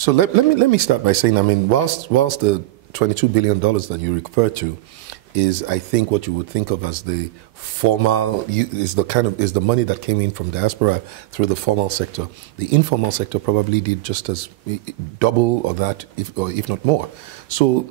So let me start by saying, I mean, whilst the $22 billion that you refer to is, I think, what you would think of as the formal, is the money that came in from diaspora through the formal sector. The informal sector probably did just as double or that, if not more. So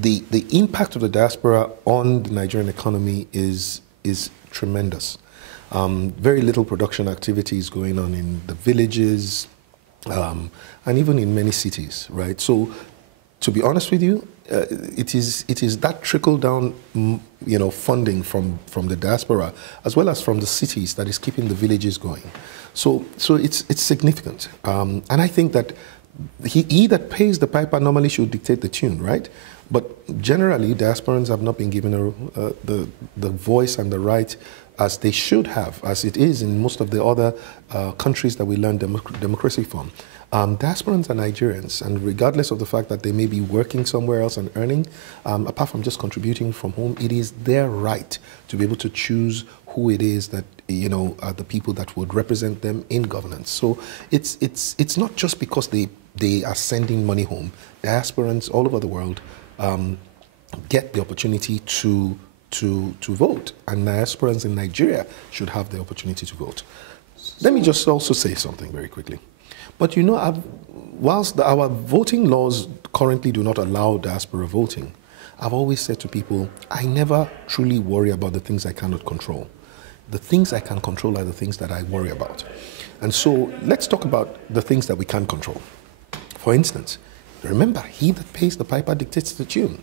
the impact of the diaspora on the Nigerian economy is tremendous. Very little production activities going on in the villages, and even in many cities, right? So, to be honest with you, it is that trickle down, funding from the diaspora as well as from the cities that is keeping the villages going. So it's significant, and I think that he that pays the piper normally should dictate the tune, right? But generally, diasporans have not been given the voice and the right as they should have, as it is in most of the other countries that we learn democracy from. Diasporans are Nigerians, and regardless of the fact that they may be working somewhere else and earning, apart from just contributing from home, it is their right to be able to choose who it is that, are the people that would represent them in governance. So it's not just because they are sending money home. Diasporans all over the world get the opportunity to vote, and diasporans in Nigeria should have the opportunity to vote. Let me just also say something very quickly. But whilst our voting laws currently do not allow diaspora voting, I've always said to people, I never truly worry about the things I cannot control. The things I can control are the things that I worry about. And so let's talk about the things that we can control. For instance, remember, he that pays the piper dictates the tune.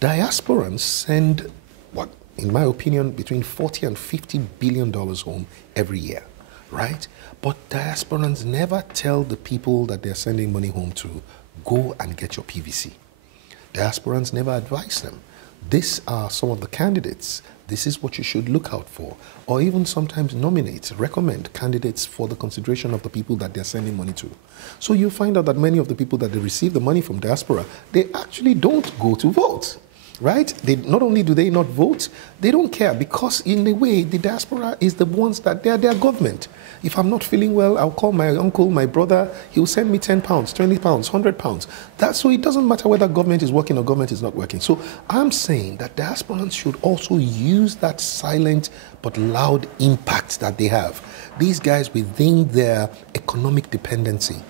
Diasporans send, what, in my opinion, between $40 and $50 billion home every year, right? But diasporans never tell the people that they're sending money home to, go and get your PVC. Diasporans never advise them. These are some of the candidates. This is what you should look out for. Or even sometimes recommend candidates for the consideration of the people that they're sending money to. So you find out that many of the people that they receive the money from diaspora, they actually don't go to vote. Right? Not only do they not vote, they don't care, because in a way, the diaspora is the ones that they are their government. If I'm not feeling well, I'll call my uncle, my brother, he'll send me 10 pounds, 20 pounds, 100 pounds. So it doesn't matter whether government is working or government is not working. So I'm saying that diasporans should also use that silent but loud impact that they have. These guys within their economic dependency,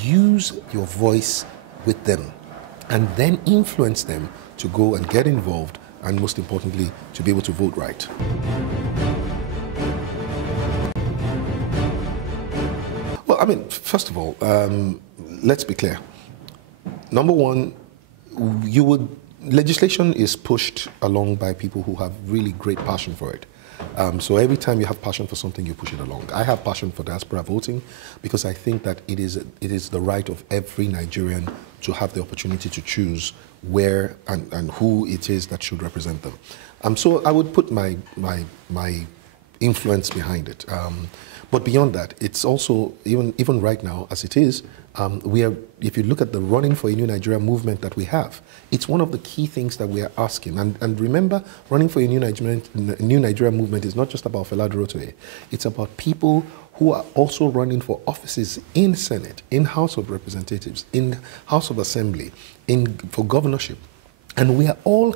use your voice with them and then influence them to go and get involved, and most importantly, to be able to vote right. Well, I mean, first of all, let's be clear. Number one, legislation is pushed along by people who have really great passion for it. So every time you have passion for something, you push it along. I have passion for diaspora voting because I think that it is the right of every Nigerian to have the opportunity to choose where and who it is that should represent them. So I would put my influence behind it. But beyond that, it's also, even right now, as it is, if you look at the Running for a New Nigeria movement that we have, it's one of the key things that we are asking. And remember, Running for a New Nigeria movement is not just about Fela Durotoye. It's about people who are also running for offices in Senate, in House of Representatives, in House of Assembly, for governorship. And we are all,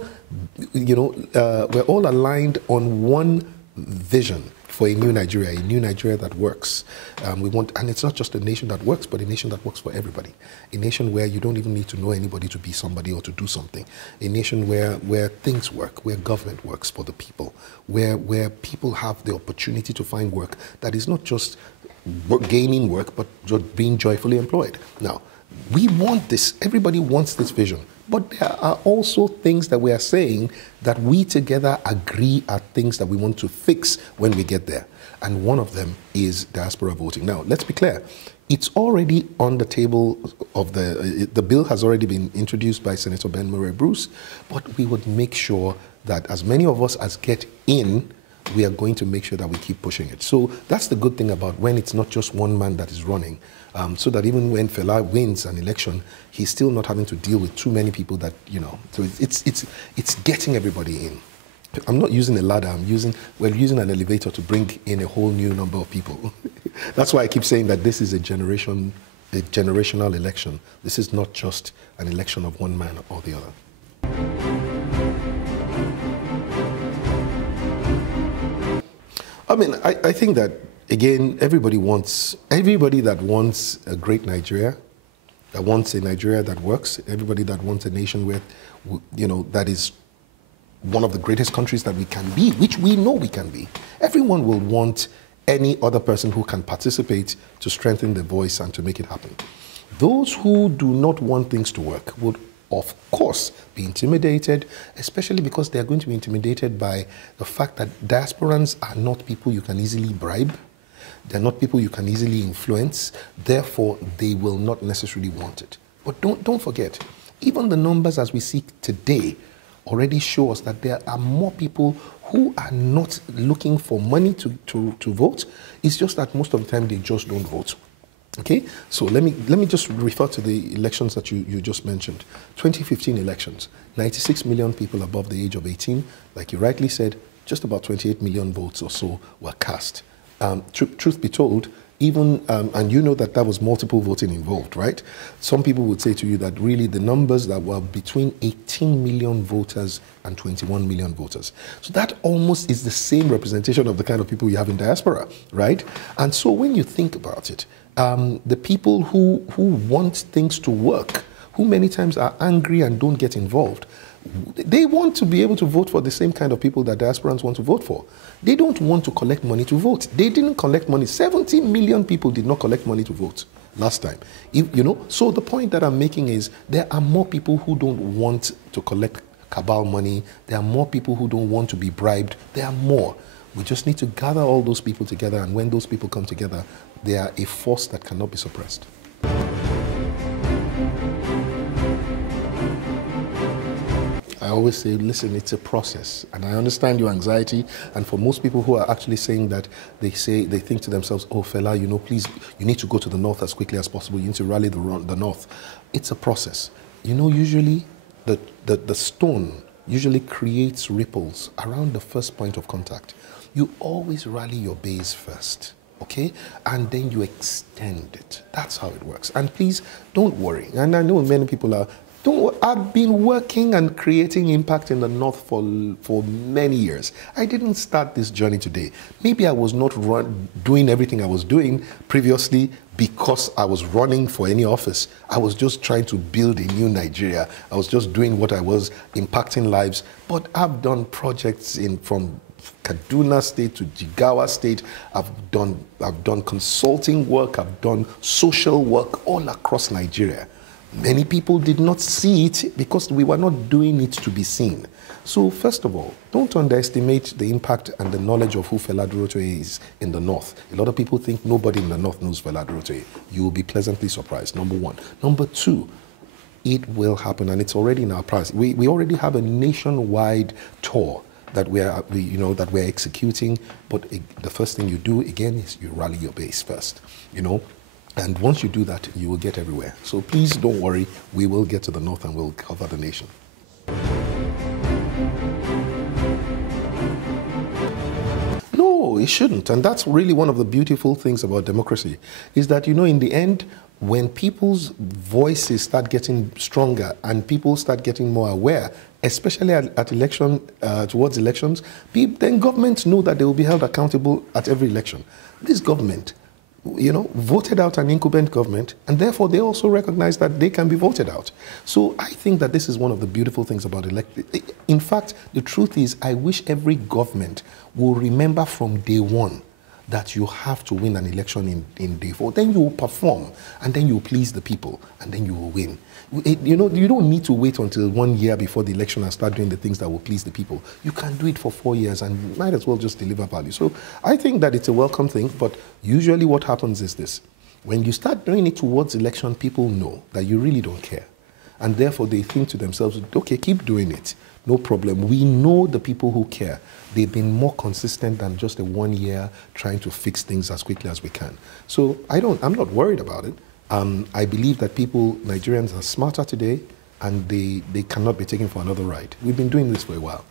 we're all aligned on one vision for a new Nigeria that works. And it's not just a nation that works, but a nation that works for everybody. A nation where you don't even need to know anybody to be somebody or to do something. A nation where things work, where government works for the people, where people have the opportunity to find work that is not just gaining work, but just being joyfully employed. Now, we want this, everybody wants this vision. But there are also things that we are saying that we together agree are things that we want to fix when we get there. And one of them is diaspora voting. Now, let's be clear. It's already on the table of the bill has already been introduced by Senator Ben Murray Bruce, but we would make sure that as many of us as get in, we are going to make sure that we keep pushing it. So that's the good thing about when it's not just one man that is running, so that even when Fela wins an election, he's still not having to deal with too many people that, so it's getting everybody in. I'm not using a ladder, we're using an elevator to bring in a whole new number of people. That's why I keep saying that this is a generation a generational election. This is not just an election of one man or the other. I mean, I think that, again, everybody that wants a great Nigeria, that wants a Nigeria that works, everybody that wants a nation where, you know, that is one of the greatest countries that we can be, which we know we can be. Everyone will want any other person who can participate to strengthen their voice and to make it happen. Those who do not want things to work would, of course, be intimidated, especially because they are going to be intimidated by the fact that diasporans are not people you can easily bribe. They're not people you can easily influence. Therefore, they will not necessarily want it. But don't forget, even the numbers as we see today already show us that there are more people who are not looking for money to vote. It's just that most of the time they just don't vote. Okay, so let me just refer to the elections that you just mentioned. 2015 elections, 96 million people above the age of 18. Like you rightly said, just about 28 million votes or so were cast. Truth be told, even, and you know that was multiple voting involved, right? Some people would say to you that really the numbers that were between 18 million voters and 21 million voters. So that almost is the same representation of the kind of people you have in diaspora, right? And so when you think about it, the people who want things to work, who many times are angry and don't get involved, they want to be able to vote for the same kind of people that diasporans want to vote for. They don't want to collect money to vote. They didn't collect money. 70 million people did not collect money to vote last time. You know, so the point that I'm making is there are more people who don't want to collect cabal money. There are more people who don't want to be bribed. There are more. We just need to gather all those people together, and when those people come together, they are a force that cannot be suppressed. I always say, listen, it's a process, and I understand your anxiety. And for most people who are actually saying that, they think to themselves, oh, Fela, you know, please, you need to go to the north as quickly as possible. You need to rally the north. It's a process. You know, usually the stone usually creates ripples around the first point of contact. You always rally your base first, okay? And then you extend it. That's how it works. And please, don't worry. And I know many people are, I've been working and creating impact in the North for many years. I didn't start this journey today. Maybe I was not doing everything I was doing previously because I was running for any office. I was just trying to build a new Nigeria. I was just doing what I was, impacting lives. But I've done projects from Kaduna State to Jigawa State. I've done consulting work. I've done social work all across Nigeria. Many people did not see it because we were not doing it to be seen. So first of all, don't underestimate the impact and the knowledge of who Fela Durotoye is in the North. A lot of people think nobody in the North knows Fela Durotoye. You will be pleasantly surprised, number one. Number two, it will happen, and it's already in our price. We already have a nationwide tour that we're executing, but the first thing you do, again, is you rally your base first, you know. And once you do that, you will get everywhere. So please don't worry. We will get to the north and we'll cover the nation. No, it shouldn't. And that's really one of the beautiful things about democracy, is that, you know, in the end, when people's voices start getting stronger and people start getting more aware, especially towards elections, then governments know that they will be held accountable at every election. This government, you know, voted out an incumbent government, and therefore they also recognize that they can be voted out. So I think that this is one of the beautiful things about elections. In fact, the truth is, I wish every government will remember from day one that you have to win an election in day four. Then you will perform, and then you will please the people, and then you will win. You know, you don't need to wait until 1 year before the election and start doing the things that will please the people. You can do it for 4 years and might as well just deliver value. So I think that it's a welcome thing, but usually what happens is this. When you start doing it towards election, people know that you really don't care. And therefore they think to themselves, okay, keep doing it. No problem. We know the people who care. They've been more consistent than just a 1 year trying to fix things as quickly as we can. So I'm not worried about it. I believe that Nigerians are smarter today, and they cannot be taken for another ride. We've been doing this for a while.